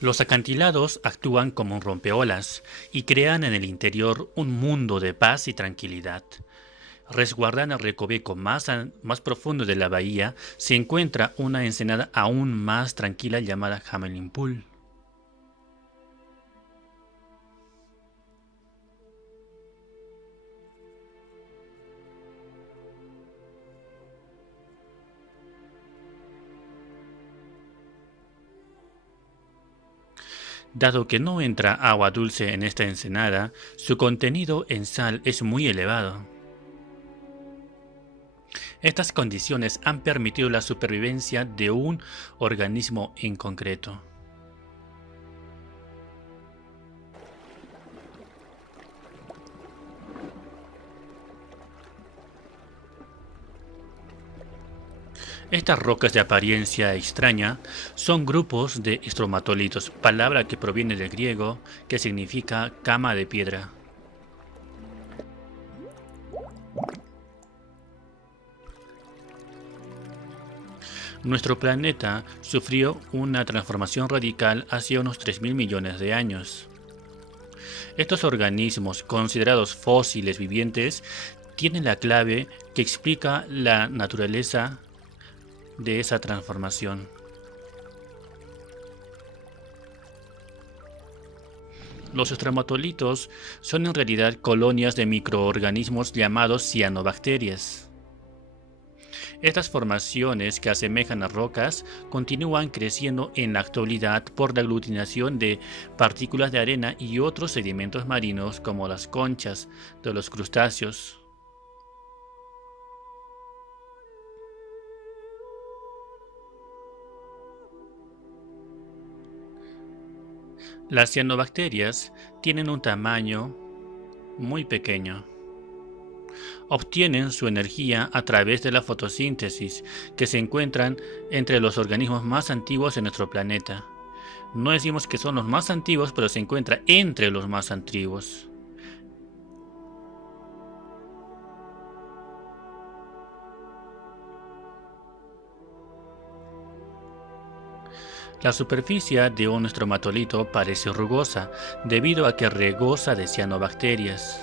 Los acantilados actúan como un rompeolas y crean en el interior un mundo de paz y tranquilidad. Resguardan el recoveco más profundo de la bahía se encuentra una ensenada aún más tranquila llamada Hamelin Pool. Dado que no entra agua dulce en esta ensenada, su contenido en sal es muy elevado. Estas condiciones han permitido la supervivencia de un organismo en concreto. Estas rocas de apariencia extraña son grupos de estromatolitos, palabra que proviene del griego que significa cama de piedra. Nuestro planeta sufrió una transformación radical hace unos 3.000 millones de años. Estos organismos, considerados fósiles vivientes, tienen la clave que explica la naturaleza de esa transformación. Los estromatolitos son en realidad colonias de microorganismos llamados cianobacterias. Estas formaciones que asemejan a rocas continúan creciendo en la actualidad por la aglutinación de partículas de arena y otros sedimentos marinos como las conchas de los crustáceos. Las cianobacterias tienen un tamaño muy pequeño. Obtienen su energía a través de la fotosíntesis, que se encuentran entre los organismos más antiguos en nuestro planeta. No decimos que son los más antiguos, pero se encuentra entre los más antiguos. La superficie de un estromatolito parece rugosa, debido a que rebosa de cianobacterias.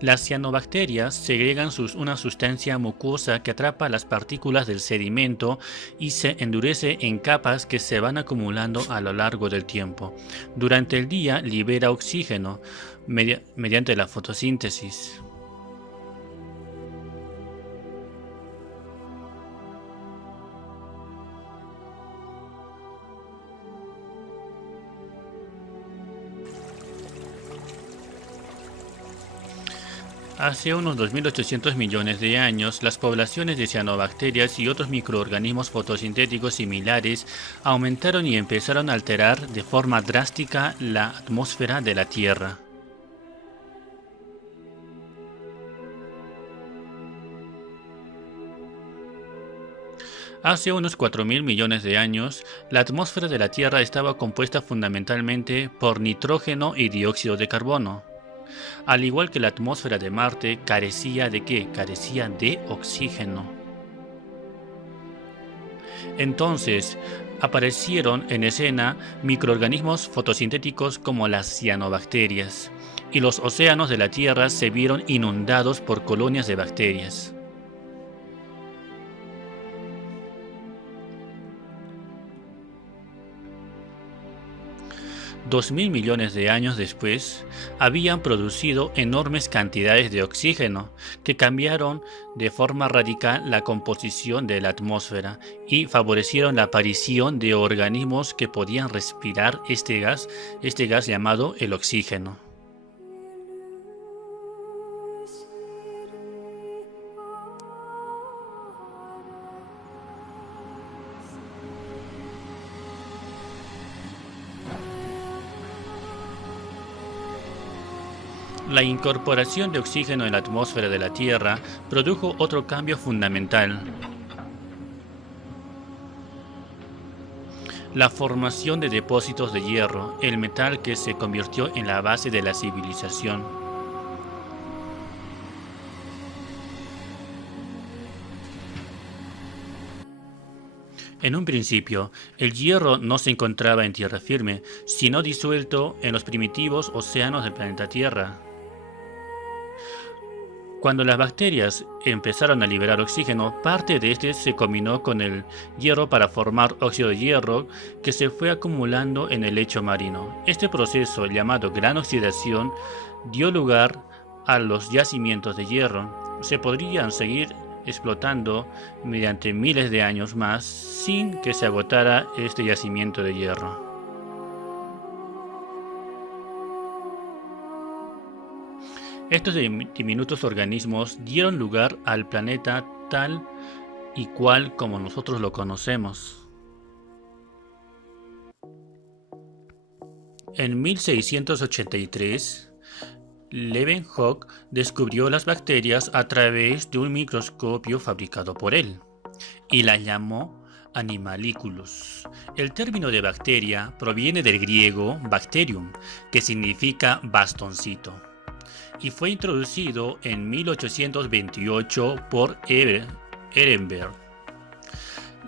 Las cianobacterias segregan una sustancia mucosa que atrapa las partículas del sedimento y se endurece en capas que se van acumulando a lo largo del tiempo. Durante el día libera oxígeno mediante la fotosíntesis. Hace unos 2.800 millones de años, las poblaciones de cianobacterias y otros microorganismos fotosintéticos similares aumentaron y empezaron a alterar de forma drástica la atmósfera de la Tierra. Hace unos 4.000 millones de años, la atmósfera de la Tierra estaba compuesta fundamentalmente por nitrógeno y dióxido de carbono. Al igual que la atmósfera de Marte, ¿carecía de qué? Carecía de oxígeno. Entonces, aparecieron en escena microorganismos fotosintéticos como las cianobacterias, y los océanos de la Tierra se vieron inundados por colonias de bacterias. 2.000 millones de años después, habían producido enormes cantidades de oxígeno que cambiaron de forma radical la composición de la atmósfera y favorecieron la aparición de organismos que podían respirar este gas llamado el oxígeno. La incorporación de oxígeno en la atmósfera de la Tierra produjo otro cambio fundamental: la formación de depósitos de hierro, el metal que se convirtió en la base de la civilización. En un principio, el hierro no se encontraba en tierra firme, sino disuelto en los primitivos océanos del planeta Tierra. Cuando las bacterias empezaron a liberar oxígeno, parte de este se combinó con el hierro para formar óxido de hierro que se fue acumulando en el lecho marino. Este proceso, llamado gran oxidación, dio lugar a los yacimientos de hierro. Se podrían seguir explotando mediante miles de años más sin que se agotara este yacimiento de hierro. Estos diminutos organismos dieron lugar al planeta tal y cual como nosotros lo conocemos. En 1683, Leeuwenhoek descubrió las bacterias a través de un microscopio fabricado por él y las llamó Animalculus. El término de bacteria proviene del griego bacterium, que significa bastoncito, y fue introducido en 1828 por Ehrenberg.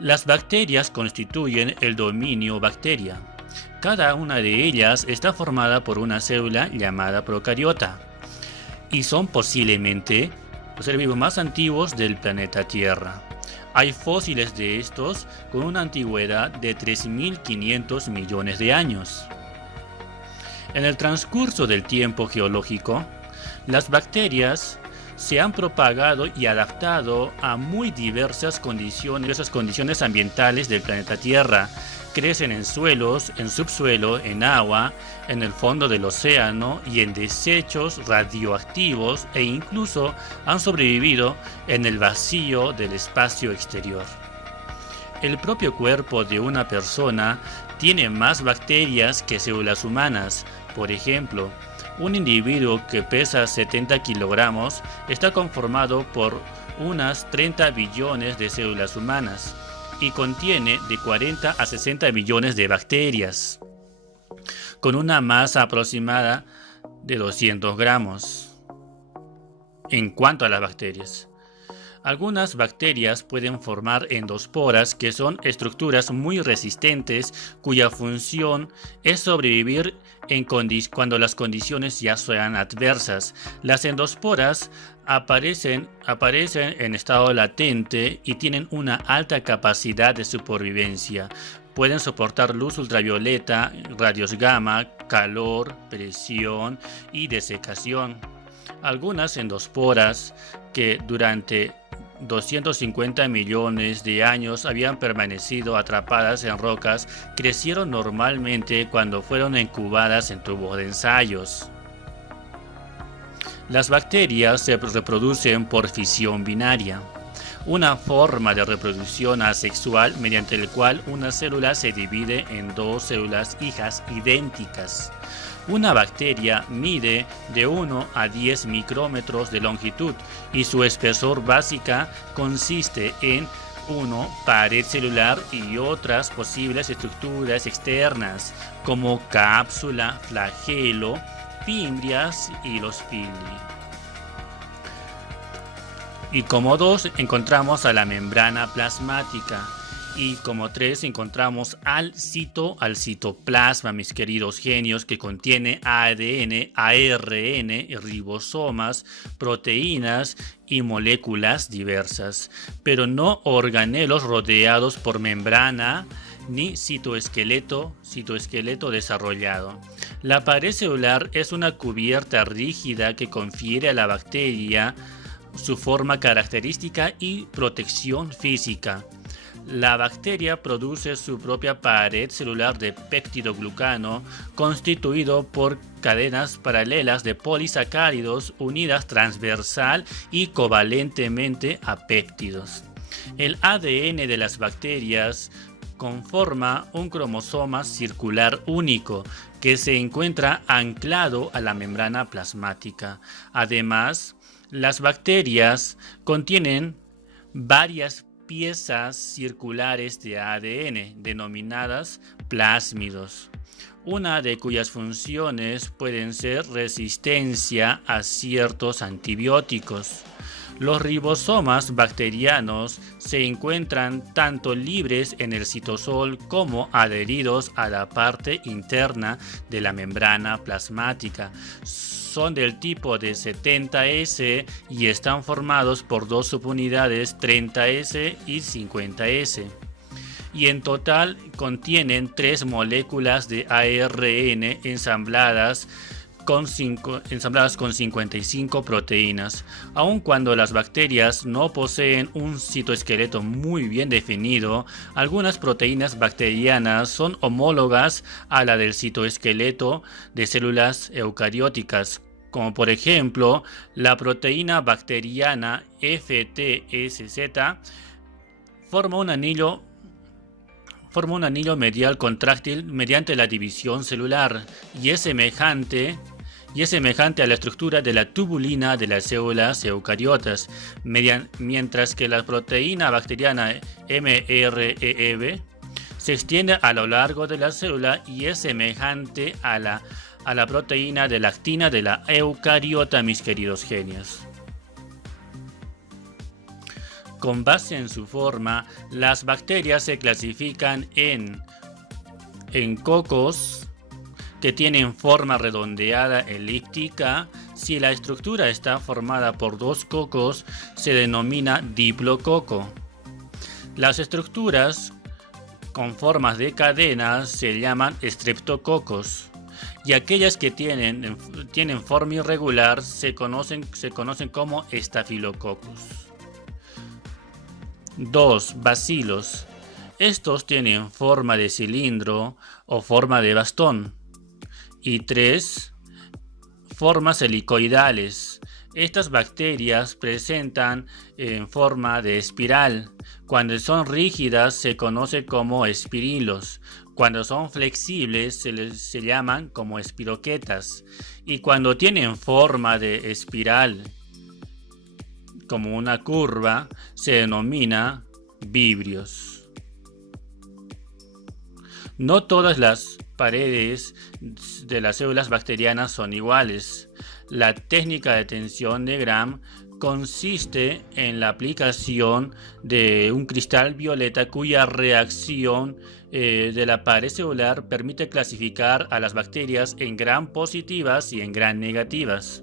Las bacterias constituyen el dominio bacteria. Cada una de ellas está formada por una célula llamada procariota y son posiblemente los seres vivos más antiguos del planeta Tierra. Hay fósiles de estos con una antigüedad de 3.500 millones de años. En el transcurso del tiempo geológico, las bacterias se han propagado y adaptado a muy diversas condiciones ambientales del planeta Tierra. Crecen en suelos, en subsuelo, en agua, en el fondo del océano y en desechos radioactivos, e incluso han sobrevivido en el vacío del espacio exterior. El propio cuerpo de una persona tiene más bacterias que células humanas. Por ejemplo, un individuo que pesa 70 kilogramos está conformado por unas 30 billones de células humanas y contiene de 40 a 60 billones de bacterias, con una masa aproximada de 200 gramos. En cuanto a las bacterias, algunas bacterias pueden formar endosporas, que son estructuras muy resistentes cuya función es sobrevivir cuando las condiciones ya sean adversas. Las endosporas aparecen en estado latente y tienen una alta capacidad de supervivencia. Pueden soportar luz ultravioleta, rayos gamma, calor, presión y desecación. Algunas endosporas que durante 250 millones de años habían permanecido atrapadas en rocas crecieron normalmente cuando fueron incubadas en tubos de ensayos. Las bacterias se reproducen por fisión binaria, una forma de reproducción asexual mediante la cual una célula se divide en dos células hijas idénticas. Una bacteria mide de 1 a 10 micrómetros de longitud y su espesor básica consiste en pared celular y otras posibles estructuras externas como cápsula, flagelo, fimbrias y los pili. Y como 2 encontramos a la membrana plasmática. Y como 3 encontramos al citoplasma, mis queridos genios, que contiene ADN, ARN, ribosomas, proteínas y moléculas diversas, pero no organelos rodeados por membrana ni citoesqueleto desarrollado. La pared celular es una cubierta rígida que confiere a la bacteria su forma característica y protección física. La bacteria produce su propia pared celular de peptidoglucano constituido por cadenas paralelas de polisacáridos unidas transversal y covalentemente a péptidos. El ADN de las bacterias conforma un cromosoma circular único que se encuentra anclado a la membrana plasmática. Además, las bacterias contienen varias piezas circulares de ADN denominadas plásmidos, una de cuyas funciones pueden ser resistencia a ciertos antibióticos. Los ribosomas bacterianos se encuentran tanto libres en el citosol como adheridos a la parte interna de la membrana plasmática. Son del tipo de 70S y están formados por dos subunidades 30S y 50S. Y en total contienen 3 moléculas de ARN ensambladas con 55 proteínas. Aun cuando las bacterias no poseen un citoesqueleto muy bien definido, algunas proteínas bacterianas son homólogas a la del citoesqueleto de células eucarióticas, como por ejemplo la proteína bacteriana FTSZ forma un anillo medial contráctil mediante la división celular y es semejante a la estructura de la tubulina de las células eucariotas, mientras que la proteína bacteriana MREB se extiende a lo largo de la célula y es semejante a la proteína de la actina de la eucariota, mis queridos genios. Con base en su forma, las bacterias se clasifican en cocos, que tienen forma redondeada elíptica. Si la estructura está formada por 2 cocos, se denomina diplococo. Las estructuras con formas de cadena se llaman streptococos. Y aquellas que tienen forma irregular se conocen como estafilococos. 2. Bacilos. Estos tienen forma de cilindro o forma de bastón. Y 3. Formas helicoidales. Estas bacterias presentan en forma de espiral. Cuando son rígidas se conoce como espirilos. Cuando son flexibles se llaman como espiroquetas. Y cuando tienen forma de espiral, como una curva, se denomina vibrios. No todas las paredes de las células bacterianas son iguales. La técnica de tensión de Gram consiste en la aplicación de un cristal violeta cuya reacción de la pared celular permite clasificar a las bacterias en Gram positivas y en Gram negativas.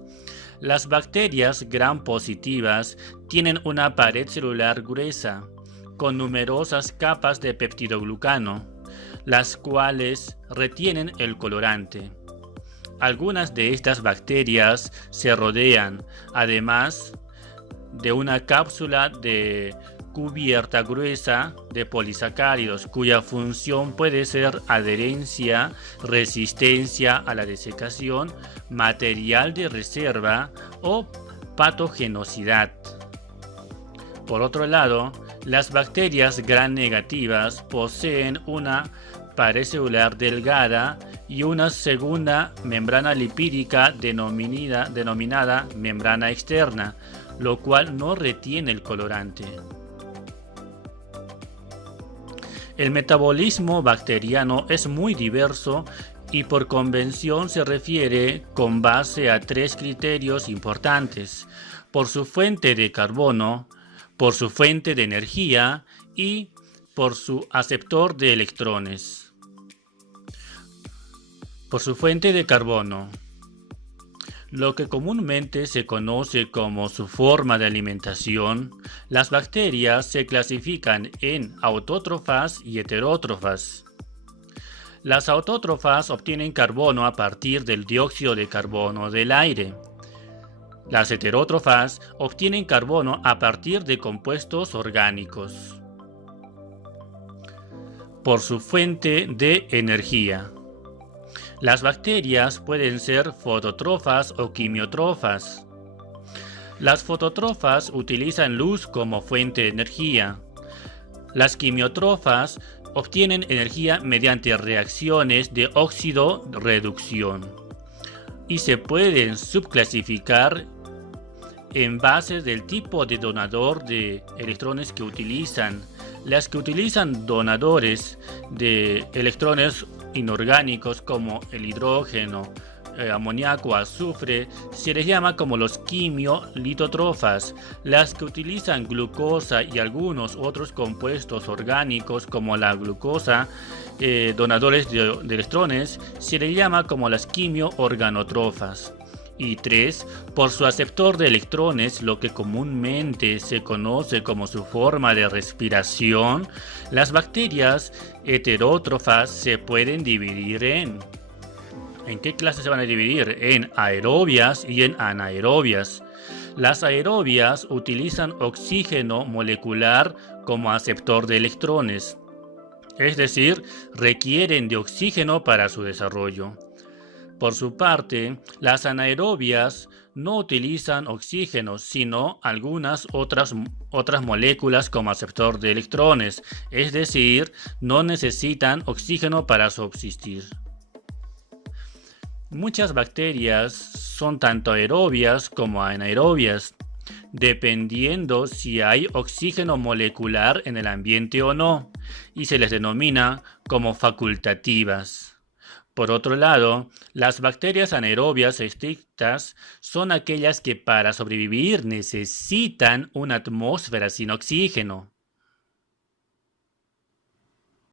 Las bacterias Gram positivas tienen una pared celular gruesa, con numerosas capas de peptidoglucano, las cuales retienen el colorante. Algunas de estas bacterias se rodean, además de una cápsula de cubierta gruesa de polisacáridos, cuya función puede ser adherencia, resistencia a la desecación, material de reserva o patogenosidad. Por otro lado, las bacterias Gram negativas poseen una pared celular delgada y una segunda membrana lipídica denominada membrana externa, lo cual no retiene el colorante. El metabolismo bacteriano es muy diverso y por convención se refiere con base a 3 criterios importantes: por su fuente de carbono, por su fuente de energía y por su aceptor de electrones. Por su fuente de carbono. Lo que comúnmente se conoce como su forma de alimentación, las bacterias se clasifican en autótrofas y heterótrofas. Las autótrofas obtienen carbono a partir del dióxido de carbono del aire. Las heterótrofas obtienen carbono a partir de compuestos orgánicos. Por su fuente de energía. Las bacterias pueden ser fotótrofas o quimiótrofas. Las fotótrofas utilizan luz como fuente de energía. Las quimiótrofas obtienen energía mediante reacciones de óxido-reducción y se pueden subclasificar en base del tipo de donador de electrones que utilizan. Las que utilizan donadores de electrones inorgánicos como el hidrógeno, amoníaco, azufre, se les llama como los quimiolitótrofas. Las que utilizan glucosa y algunos otros compuestos orgánicos como la glucosa, donadores de electrones, se les llama como las quimioorganotrofas. Y 3. Por su aceptor de electrones, lo que comúnmente se conoce como su forma de respiración, las bacterias heterótrofas se pueden dividir en... ¿En qué clases se van a dividir? En aerobias y en anaerobias. Las aerobias utilizan oxígeno molecular como aceptor de electrones, es decir, requieren de oxígeno para su desarrollo. Por su parte, las anaerobias no utilizan oxígeno, sino algunas otras moléculas como aceptor de electrones, es decir, no necesitan oxígeno para subsistir. Muchas bacterias son tanto aerobias como anaerobias, dependiendo si hay oxígeno molecular en el ambiente o no, y se les denomina como facultativas. Por otro lado, las bacterias anaerobias estrictas son aquellas que para sobrevivir necesitan una atmósfera sin oxígeno.